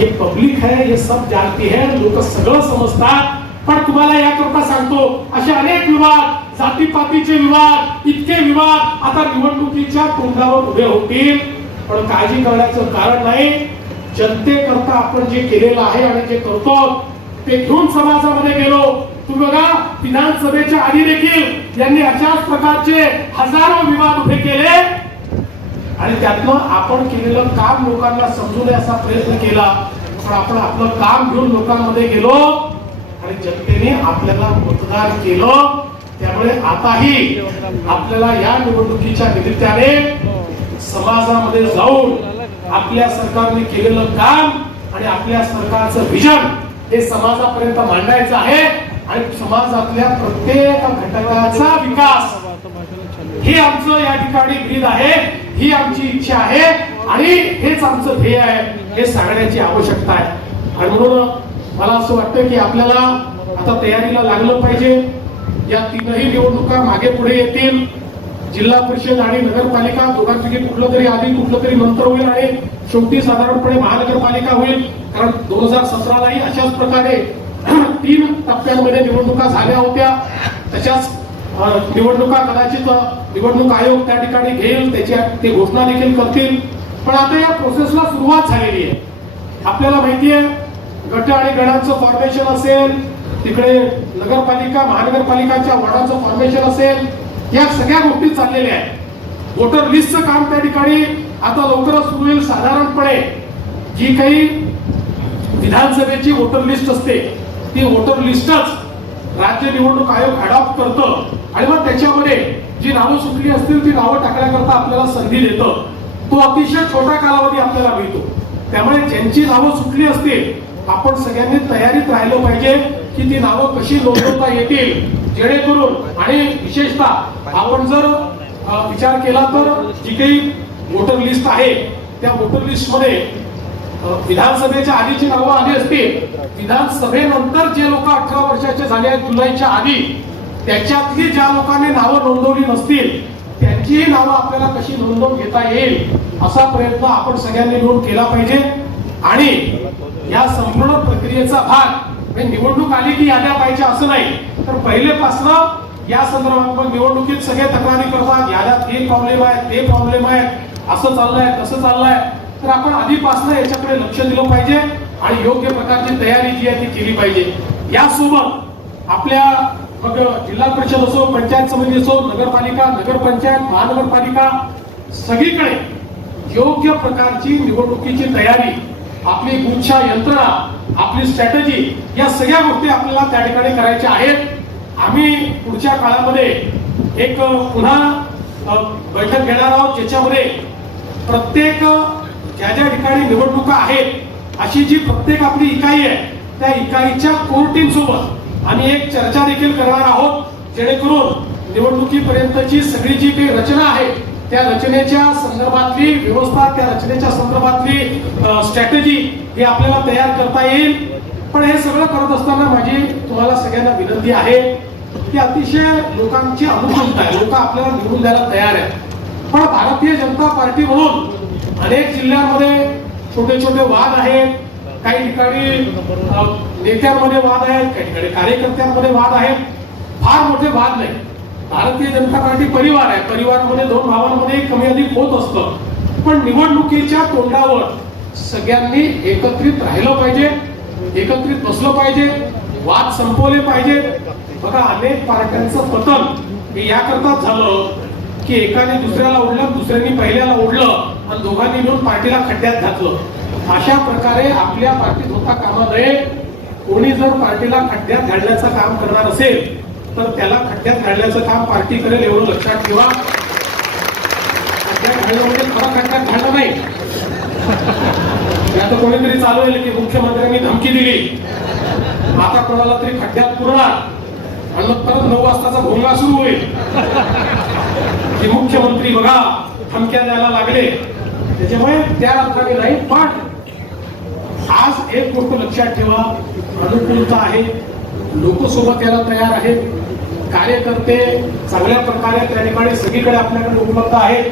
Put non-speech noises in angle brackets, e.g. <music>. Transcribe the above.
हे पब्लिक है हे सब जानती है लोक सगळं समजतात. पण तुम्हाला या करता सांगतो असे अनेक विवाद जातीपातीचे विवाद इतके विवाद आता निवडणुकीच्या तोंडावर उभे होतील. पण काळजी करण्याचं कारण नाही. जनतेकरता आपण जे केलेलं आहे आणि जे करतो ते घेऊन समाजामध्ये गेलो. तुम्ही बघा विधानसभेच्या आधी देखील यांनी अशाच प्रकारचे हजारो विवाद उभे केले. आणि त्यातनं आपण केलेलं काम लोकांना समजू नये असा प्रयत्न केला. पण आपण आपलं काम घेऊन लोकांमध्ये गेलो आणि जनतेने आपल्याला मतदान केलं. त्यामुळे आताही आपल्याला या निवडणुकीच्या निमित्ताने समाजामध्ये जाऊन आपल्या सरकारने केलेलं काम आणि आपल्या सरकारचं विजन हे समाजापर्यंत मांडायचं आहे. आणि समाजातल्या प्रत्येक घटकाचा विकास हे आमचं या ठिकाणी ब्रीद आहे ही आमची इच्छा आहे आणि हेच आमचं ध्येय आहे हे सांगण्याची आवश्यकता आहे. आणि म्हणून मला असं वाटतं की आपल्याला आता तयारीला लागलं पाहिजे. या तीनही निवडणुका मागे पुढे येतील. जिल्हा परिषद आणि नगरपालिका दोघांपैकी कुठलं तरी आधी कुठलं तरी नंतर होईल आणि शेवटी साधारणपणे महानगरपालिका होईल. कारण दोन हजार सतरालाही अशाच प्रकारे <clears throat> तीन टप्प्यांमध्ये निवडणुका झाल्या होत्या. तशाच निवडणुका कदाचित निवडणूक आयोग त्या ठिकाणी घेईल त्याच्या ते घोषणा देखील करतील. पण आता या प्रोसेसला सुरुवात झालेली आहे. आपल्याला माहिती आहे गट आणि गणांचं फॉर्मेशन असेल तिकडे नगरपालिका महानगरपालिकाच्या वॉर्डाचं फॉर्मेशन असेल या सगळ्या गोष्टी चाललेल्या आहेत. वोटर लिस्टचं काम त्या ठिकाणी आता लवकरच सुरू होईल साधारणपणे. जी काही विधानसभेची वोटर लिस्ट असते ती वोटर लिस्टच राज्य निवडणूक आयोग अडॉप्ट करतं. आणि मग त्याच्यामध्ये जी नावं सुटली असतील ती नावं टाकण्याकरता आपल्याला संधी देतं. तो अतिशय छोटा कालावधी आपल्याला मिळतो. त्यामुळे ज्यांची नावं सुटली असतील आपण सगळ्यांनी तयारीत राहिलं पाहिजे की ती नावं कशी नोंदवता येतील जेणेकरून आणि विशेषतः आपण जर विचार केला तर जी काही वोटर लिस्ट आहे त्या वोटर लिस्टमध्ये विधानसभेच्या आधीची नावं आली असतील. विधानसभेनंतर जे लोक अठरा वर्षाचे झाले आहेत जुलैच्या आधी त्याच्यातली ज्या लोकांनी नावं नोंदवली नसतील त्यांचीही नावं आपल्याला कशी नोंदवून घेता येईल असा प्रयत्न आपण सगळ्यांनी मिळून केला पाहिजे. आणि या संपूर्ण प्रक्रियेचा भाग म्हणजे निवडणूक आली की याद्या पाहिजे असं नाही तर पहिलेपासनं या संदर्भात मग निवडणुकीत सगळे तक्रारी करतात याद्यात हे प्रॉब्लेम आहे ते प्रॉब्लेम आहे असं चाललंय कसं चाललंय. तर आपण आधीपासून याच्याकडे लक्ष दिलं पाहिजे आणि योग्य प्रकारची तयारी जी आहे ती केली पाहिजे. यासोबत आपल्या मग जिल्हा परिषद असो पंचायत समिती असो नगरपालिका नगरपंचायत महानगरपालिका सगळीकडे योग्य प्रकारची निवडणुकीची तयारी आपली गुच्छा यंत्रणा आपली स्ट्रॅटेजी या सगळ्या गोष्टी आपल्याला त्या ठिकाणी करायच्या आहेत. आम्ही पुढच्या काळामध्ये एक पुन्हा बैठक घेणार आहोत ज्याच्यामध्ये प्रत्येक ज्या ज्या ठिकाणी निवडणुका आहेत अशी जी प्रत्येक आपली इकाई आहे त्या इकाईच्या कोर टीम सोबत आम्ही एक चर्चा देखील करणार आहोत जेणेकरून निवडणुकीपर्यंतची सगळी जी काही रचना आहे त्या रचनेच्या संदर्भातली व्यवस्था त्या रचनेच्या संदर्भातली स्ट्रॅटेजी ही आपल्याला तयार करता येईल. पण हे सगळं करत असताना माझी तुम्हाला सगळ्यांना विनंती आहे की अतिशय लोकांची अनुकूलता आहे. लोक आपल्याला निवडून द्यायला तयार आहेत. पण भारतीय जनता पार्टी म्हणून अनेक जिल्ह्यांमध्ये छोटे छोटे वाद आहेत. काही ठिकाणी नेत्यांमध्ये वाद आहेत काही कार्यकर्त्यांमध्ये वाद आहेत. फार मोठे वाद नाही. भारतीय जनता पार्टी परिवार आहे. परिवारामध्ये दोन भावांमध्ये कमी अधिक होत असतं. पण निवडणुकीच्या तोंडावर सगळ्यांनी एकत्रित राहिलं पाहिजे एकत्रित बसलं पाहिजे वाद संपवले पाहिजे. बघा अनेक पार्ट्यांचं पतन हे याकरताच झालं की एकाने दुसऱ्याला ओढलं दुसऱ्याने पहिल्याला ओढलं आणि दोघांनी मिळून पार्टीला खड्ड्यात घातलं. अशा प्रकारे आपल्या पार्टीत होता कामा नये. कोणी जर पार्टीला खड्ड्यात घालण्याचं काम करणार असेल तर त्याला खड्ड्यात घालण्याचं काम पार्टी करेल एवढं लक्षात ठेवा. खड्ड्यात घालणं म्हणजे खरं खड्ड्यात घालणं नाही. आता कोणीतरी चालू की मुख्यमंत्र्यांनी धमकी दिली. आता कोणाला तरी खड्ड्यात पुरणार. आणि मग परत नऊ वाजताचा भोंगा सुरू होईल. की मुख्यमंत्री बघा धमक्या द्यायला लागले. त्याच्यामुळे त्या अर्थाने नाही पाठ आज एक गोष्ट लक्षात ठेवा अनुकूलता आहे. लोक सोबत यायला तयार आहेत. कार्यकर्ते चांगल्या प्रकारे त्या ठिकाणी सगळीकडे आपल्याकडे उपलब्ध आहेत.